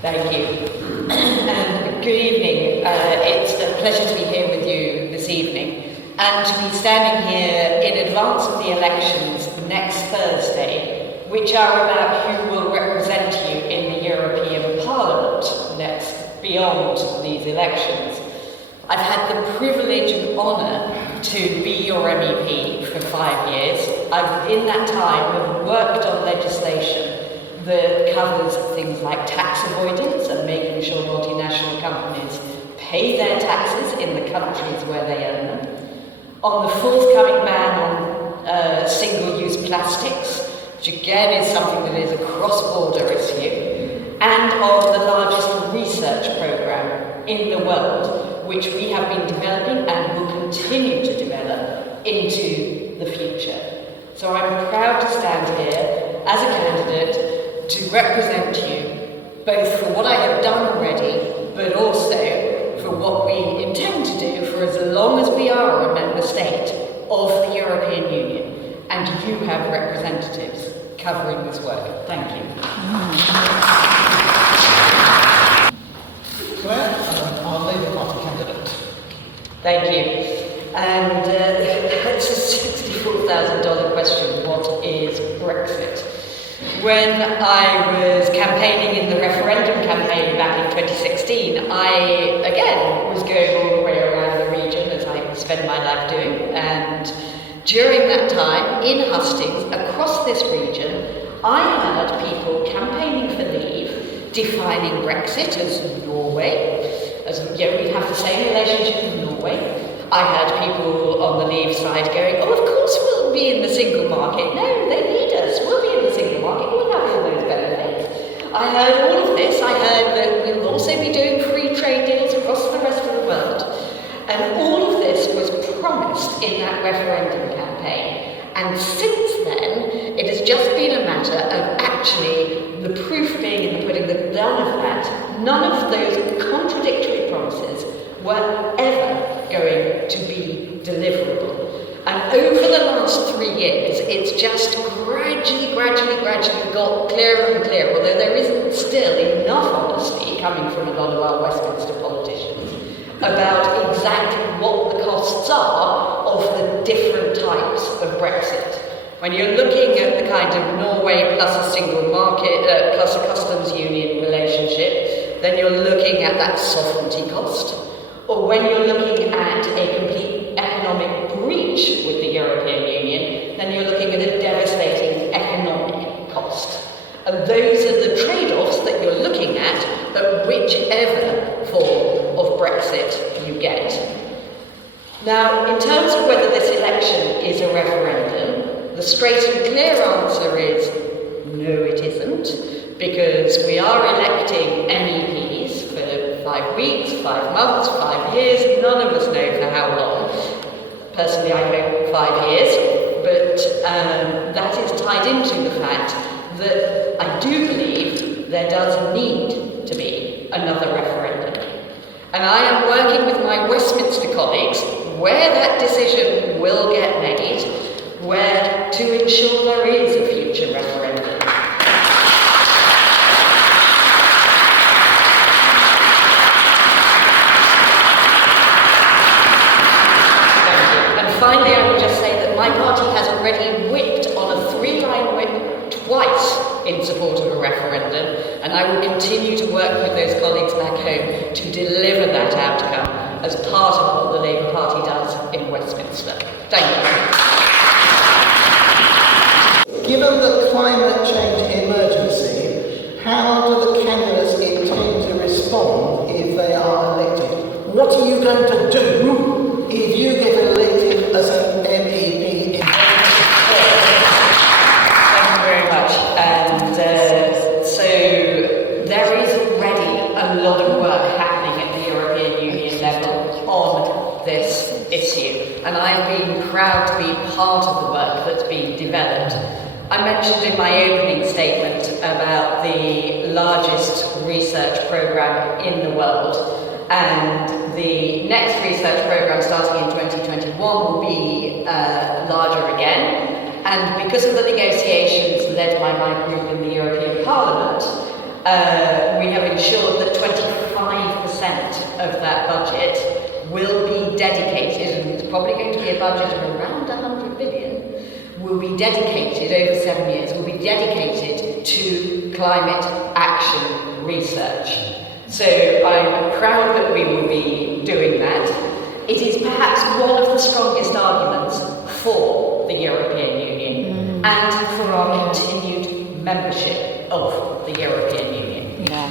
Thank you. And good evening. It's a pleasure to be here with you this evening and to be standing here in advance of the elections next Thursday, which are about who will represent you in the European Parliament next, beyond these elections. I've had the privilege and honour to be your MEP for 5 years. I've, in that time, have worked on legislation that covers things like tax avoidance and making sure multinational companies pay their taxes in the countries where they earn them. On the forthcoming ban on single-use plastics, which again is something that is a cross-border issue, and on the largest research programme in the world, which we have been developing and will continue to develop into the future. So I'm proud to stand here as a candidate to represent you, both for what I have done already, but also for what we intend to do for as long as we are a member state of the European Union. And you have representatives covering this work. Thank you. Claire, our Labour Party candidate. Thank you. And that's a $64,000 question. What is Brexit? When I was campaigning in the referendum campaign back in 2016, I, again, was going all the way around the region, as I spend my life doing, and during that time, in Hustings, across this region, I had people campaigning for leave, defining Brexit as Norway, as we have the same relationship with Norway. I had people on the Leave side going, oh, of course we'll be in the single market. No, they need us. We'll be in the single market. We'll have all those benefits. I heard all of this. I heard that we'll also be doing free trade deals across the rest of the world. And all of this was promised in that referendum campaign. And since then, it has just been a matter of actually the proof being in the pudding that none of those contradictory promises were ever going to be deliverable. And over the last 3 years, it's just gradually got clearer and clearer, although there isn't still enough honesty coming from a lot of our Westminster politicians about exactly what the costs are of the different types of Brexit. When you're looking at the kind of Norway plus a single market, plus a customs union relationship, then you're looking at that sovereignty cost. Or when you're looking at a complete economic breach with the European Union, then you're looking at a devastating economic cost. And those are the trade-offs that you're looking at whichever form of Brexit you get. Now, in terms of whether this election is a referendum, the straight and clear answer is no, it isn't, because we are electing MEPs for 5 weeks, 5 months, 5 years, none of us know for how long. Personally, I hope 5 years, but that is tied into the fact that I do believe there does need to be another referendum. And I am working with my Westminster colleagues where that decision will get made, where to ensure there is a future referendum. Finally, I will just say that my party has already whipped on a 3-line whip twice in support of a referendum, and I will continue to work with those colleagues back home to deliver that outcome as part of what the Labour Party does in Westminster. Thank you. Given the climate change emergency, how do the candidates intend to respond if they are elected? What are you going to do if you get elected as an MEP? Thank you very much. And so there is already a lot of work happening at the European Union level on this issue, and I've been proud to be part of the work that's been developed. I mentioned in my opening statement about the largest research programme in the world, and the next research programme starting in 2021 will be larger again. And because of the negotiations led by my group in the European Parliament, we have ensured that 25% of that budget will be dedicated, and it's probably going to be a budget of around 100 billion, will be dedicated over 7 years, will be dedicated to climate action research. So I'm proud that we will be doing that. It is perhaps one of the strongest arguments for the European Union and for our continued membership of the European Union. Yeah.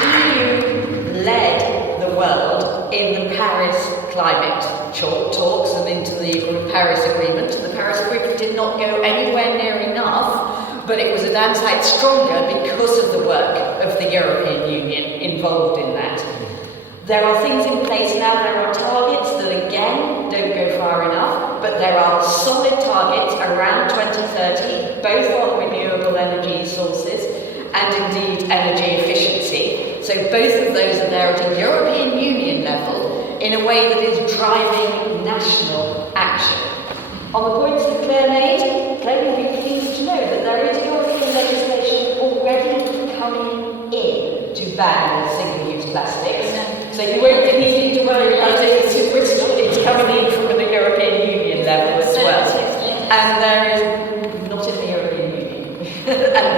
The EU led the world in the Paris climate talks and into the Paris Agreement. The Paris Agreement did not go anywhere near enough, but it was a damn sight stronger because of the work of the European Union involved in that. There are things in place now, there are targets that again don't go far enough, but there are solid targets around 2030, both on renewable energy sources and indeed energy efficiency. So both of those are there at a European Union level in a way that is driving national action. On the points that Clare made, Clare will be pleased to know that there is European legislation already coming in to ban single-use plastics. So you won't be needing to worry about it in Bristol, it's coming in from the European Union level as well. And there is, not in the European Union, and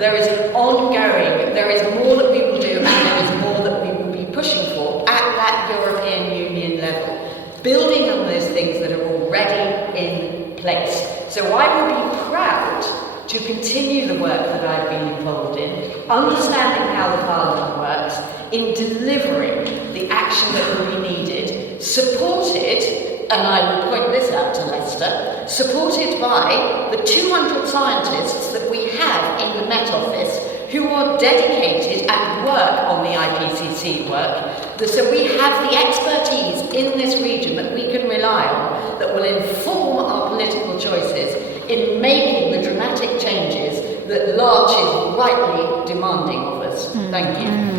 there is an ongoing, there is more that we will do and there is more that we will be pushing for at that European Union level, building on those things that are already in place. So I will be proud to continue the work that I've been involved in, understanding how the Parliament works, in delivering the action that will be needed, supported, and I will point this out to Leicester, supported by the 200 scientists that we have in the Met Office who are dedicated and work on the IPCC work. So we have the expertise in this region that we can rely on that will inform our political choices in making the dramatic changes that Larch is rightly demanding of us. Thank you.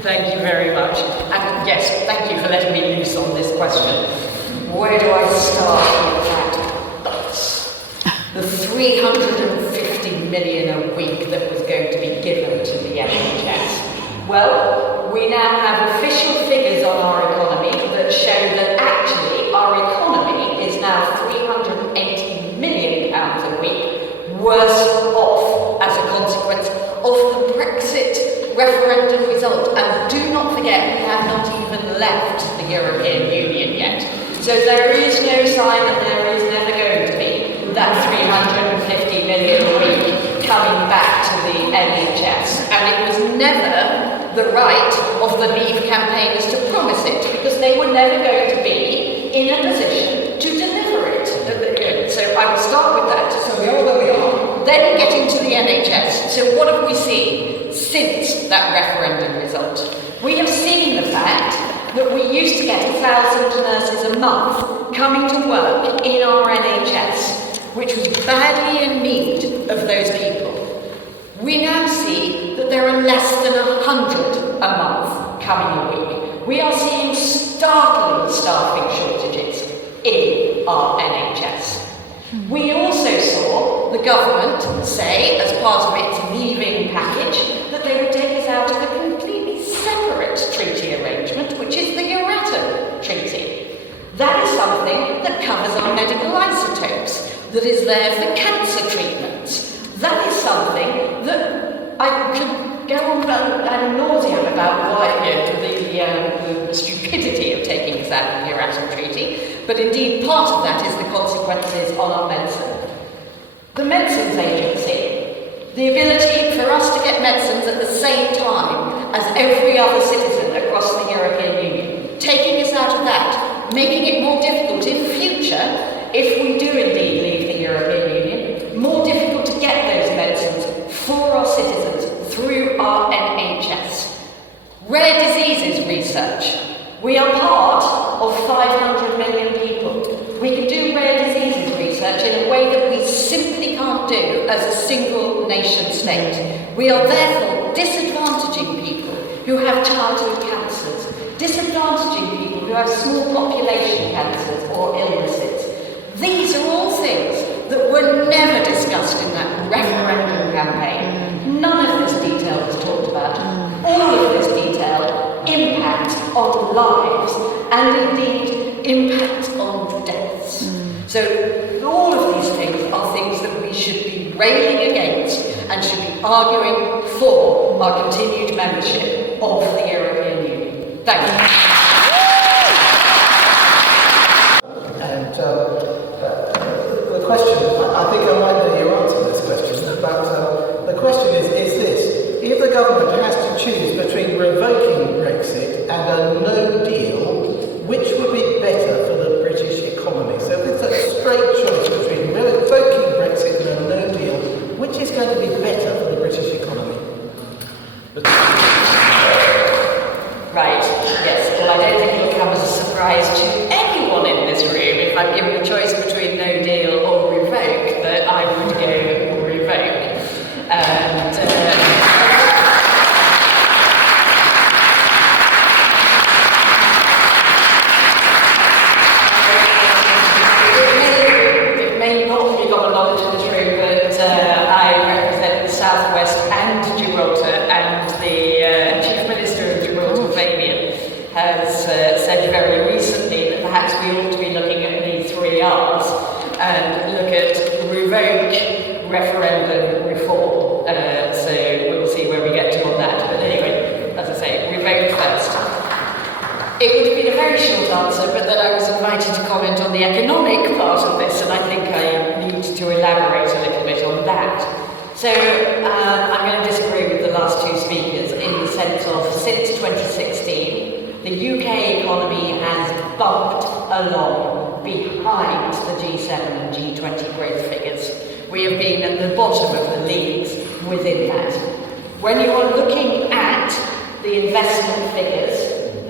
Thank you very much. And yes, thank you for letting me loose on this question. Where do I start with that? The 350 million a week that was going to be given to the NHS. Well, we now have official figures on our economy that show that actually our economy is now £380 million a week worse off as a consequence of the Brexit referendum result. And do not forget, we have not even left the European Union yet. So there is no sign that there is never going to be that 350 million a week coming back to the NHS. And it was never the right of the Leave campaigners to promise it, because they were never going to be in a position to deliver it. So I will start with that. So we are where we are. Then get into the NHS. So what have we seen since that referendum result? We have seen the fact that we used to get 1,000 nurses a month coming to work in our NHS, which was badly in need of those people. We now see that there are less than 100 a month coming a week. We are seeing startling staffing shortages in our NHS. We also saw the government say, as part of its leaving package, that they would take us out of a completely separate treaty arrangement, which is the Euratom Treaty. That is something that covers our medical isotopes, that is there for cancer treatments. That is something that I could go on ad nauseam about the stupidity of taking us out of the Euratom Treaty, but indeed part of that is the consequences on our medicine. The Medicines Agency, the ability for us to get medicines at the same time as every other citizen across the European Union, taking us out of that, making it more difficult in future, if we do indeed leave the European Union, more difficult to get those medicines for our citizens through our NHS. Rare diseases research. We are part of 500 million people. We can do rare diseases research in a way that we simply can't do as a single nation state. We are therefore disadvantaging people who have childhood cancers, disadvantaging people who have small population cancers or illnesses. These are all things that were never discussed in that referendum campaign. None of this detail was talked about. All of this detail impacts on lives and indeed impacts on deaths. So all of these things are things that we should be railing against and should be arguing for our continued membership of the European Union. Thank you. And the question, I think I might know your answer to this question, but the question is this: if the government has to choose between revoking Brexit and a no deal, which would be better for the British economy? So if it's a straight choice between revoking Brexit and a no deal, which is going to be better for the British economy? Right, yes. Well, I don't think it'll come as a surprise to anyone in this room if I'm given a choice between no deal or revoke, that I would go revoke. It may not be common knowledge in this room, but I represent the South West and Gibraltar, and the Chief Minister of Gibraltar, Fabian, has said very recently that perhaps we ought to be looking at the 3 R's and look at revoke, referendum, reform. So we'll see where we get to on that. But anyway, as I say, revoke first. It would have been a very short answer, but then I was invited to comment on the economic part of this, and I think I need to elaborate a little bit on that. So I'm going to disagree with the last 2 speakers in the sense of, since 2016, the UK economy has bumped along behind the G7 and G20 growth figures. We have been at the bottom of the leagues within that. When you are looking at the investment figures,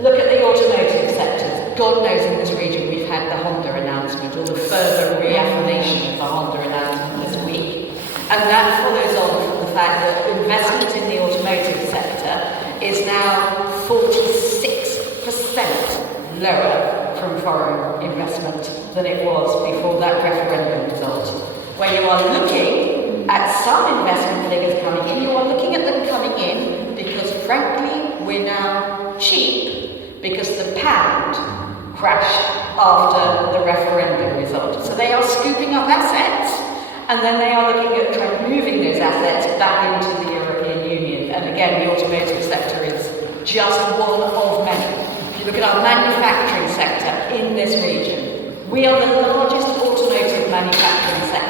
look at the automotive sectors. God knows in this region we've had the Honda announcement, or the further reaffirmation of the Honda announcement this week. And that follows on from the fact that investment in the automotive sector is now 46% lower from foreign investment than it was before that referendum result. When you are looking at some investment figures coming in, you are looking at them coming in because, frankly, we're now cheap because the pound crashed after the referendum result. So they are scooping up assets, and then they are looking at moving those assets back into the European Union. And again, the automotive sector is just one of many. If you look at our manufacturing sector in this region, we are the largest automotive manufacturing sector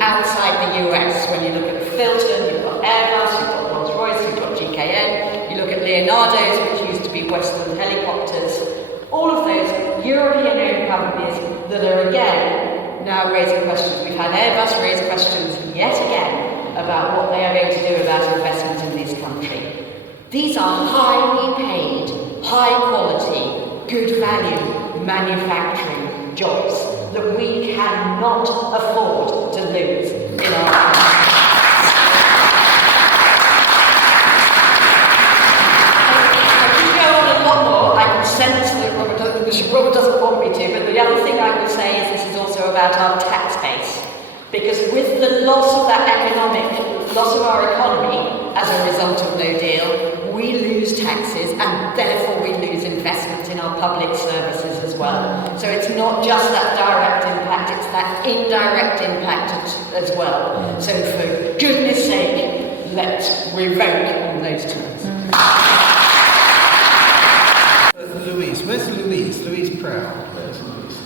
outside the US. When you look at Filton, you've got Airbus, you've got Rolls-Royce, you've got GKN, you look at Leonardo's, which used to be Westland Helicopters, all of those European-owned companies that are again now raising questions. We've had Airbus raise questions yet again about what they are going to do about investment in this country. These are highly paid, high quality, good value manufacturing jobs that we cannot afford to lose in our country. I could go on a lot more. I can sense that Robert doesn't want me to, but the other thing I would say is this is also about our tax base. Because with the loss of that loss of our economy as a result of no deal, we lose taxes and therefore we lose investment in our public services as well. So it's not just that direct impact, it's that indirect impact as well. So for goodness sake, let's revoke on those terms. Louise, where's Louise? Louise Proud. Where's Louise?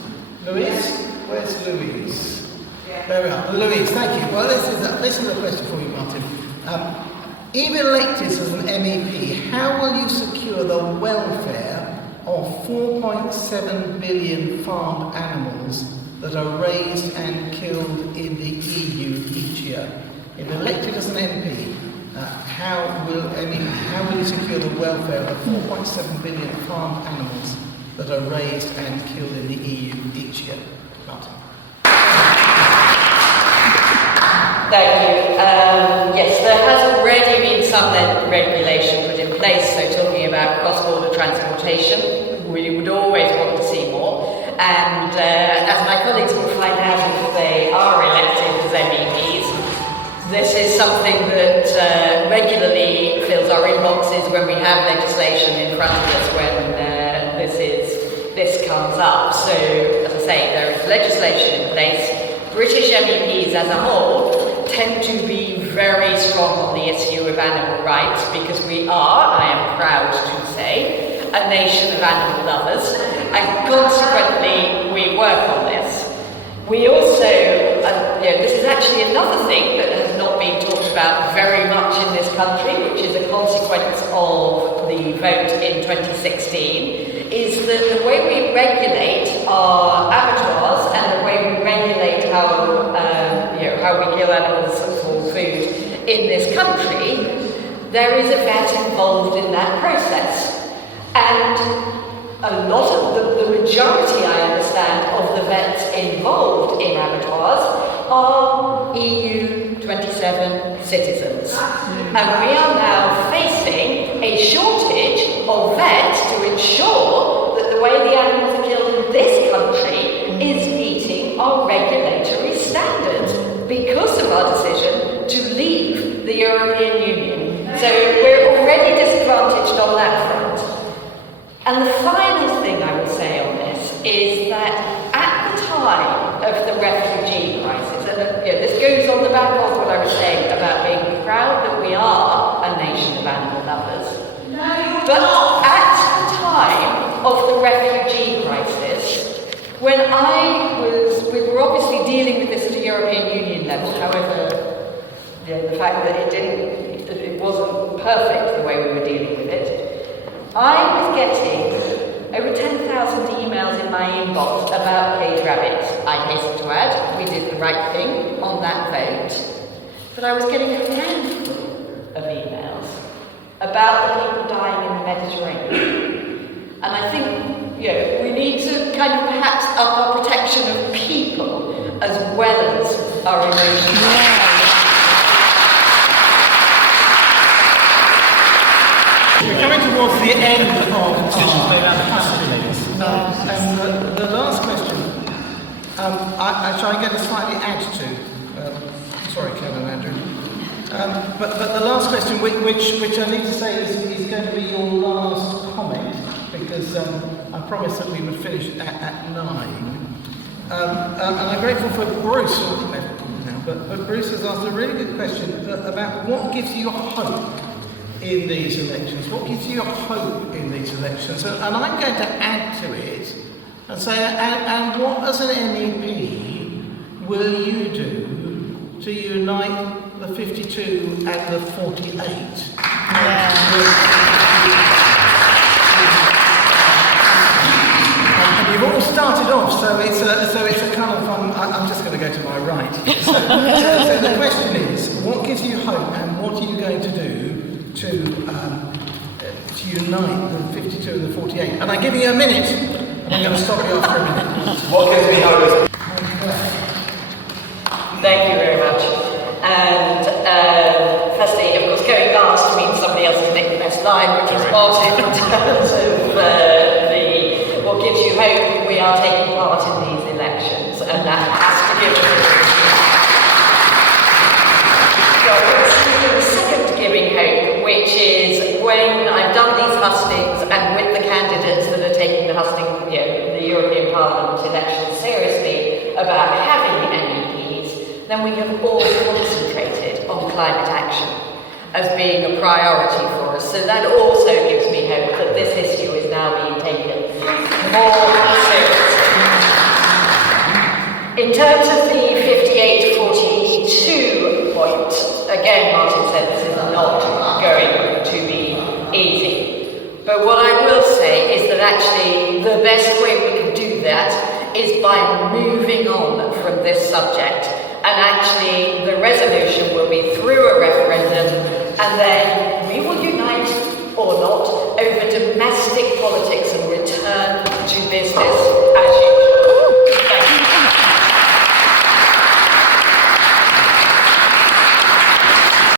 Louise? Where's Louise? There we are. Louise, thank you. Well, this is a question for you, Martin. If elected as an MEP, how will you secure the welfare of 4.7 billion farmed animals that are raised and killed in the EU each year? If elected as an MP, how will will you secure the welfare of the 4.7 billion farmed animals that are raised and killed in the EU each year? Martin. Thank you. Yes, there has already been some regulation put in place, so talking about cross-border transportation, we would always want to see more. And as my colleagues will find out if they are elected as MEPs, this is something that regularly fills our inboxes when we have legislation in front of us when this comes up. So, as I say, there is legislation in place. British MEPs as a whole tend to be very strong on the issue of animal rights because we are, I am proud to say, a nation of animal lovers, and consequently we work on this. We also, this is actually another thing that has not been talked about very much in this country, which is a consequence of the vote in 2016, is that the way we regulate our abattoirs and the way we regulate how we kill animals for food in this country, there is a vet involved in that process. And a lot of the majority, I understand, of the vets involved in abattoirs are EU 27 citizens. And we are now facing a shortage of vets to ensure that the way the animals are killed in this country is meeting our regulatory standards because of our decision to leave the European Union. So we're already disadvantaged on that front. And the final thing I will say on this is that at the time of the refugee crisis, and this goes on the back of what I was saying about being proud that we are a nation of animal lovers, but at the time of the refugee crisis, when we were obviously dealing with this at a European Union level, however, the fact that it wasn't perfect the way we were dealing with it, I was getting over 10,000 emails in my inbox about cage rabbits. I hasten to add, we did the right thing on that vote. But I was getting a handful of emails about the people dying in the Mediterranean. And I think, we need to kind of perhaps up our protection of people as well as our emotions. We're coming towards the end of and the last question, shall I get a slightly add to? Sorry, Kevin, Andrew. But the last question, which I need to say is going to be your last comment, because I promised that we would finish at 9. And I'm grateful for Bruce, but Bruce has asked a really good question about what gives you hope in these elections. What gives you hope in these elections? And I'm going to add to it and say, and what as an MEP will you do to unite the 52 and the 48? And you've all started off, so it's a kind of I'm just going to go to my right. So the question is, what gives you hope, and what are you going to do to unite the 52 and the 48? And I give you a minute, and I'm going to stop you after a minute. What gives me hope is... Thank you very much. And firstly, of course, going last means somebody else has nicked the best line, which is Martin, in terms of what gives you hope. We are taking part in these elections, and that has to give us giving hope, which is when I've done these hustings and with the candidates that are taking the the European Parliament elections seriously about having MEPs, then we have all concentrated on climate action as being a priority for us. So that also gives me hope that this issue is now being taken more seriously. In terms of the 58-42 point, again, Martin said this is not going to be easy. But what I will say is that actually the best way we can do that is by moving on from this subject. And actually the resolution will be through a referendum, and then we will politics and return to business.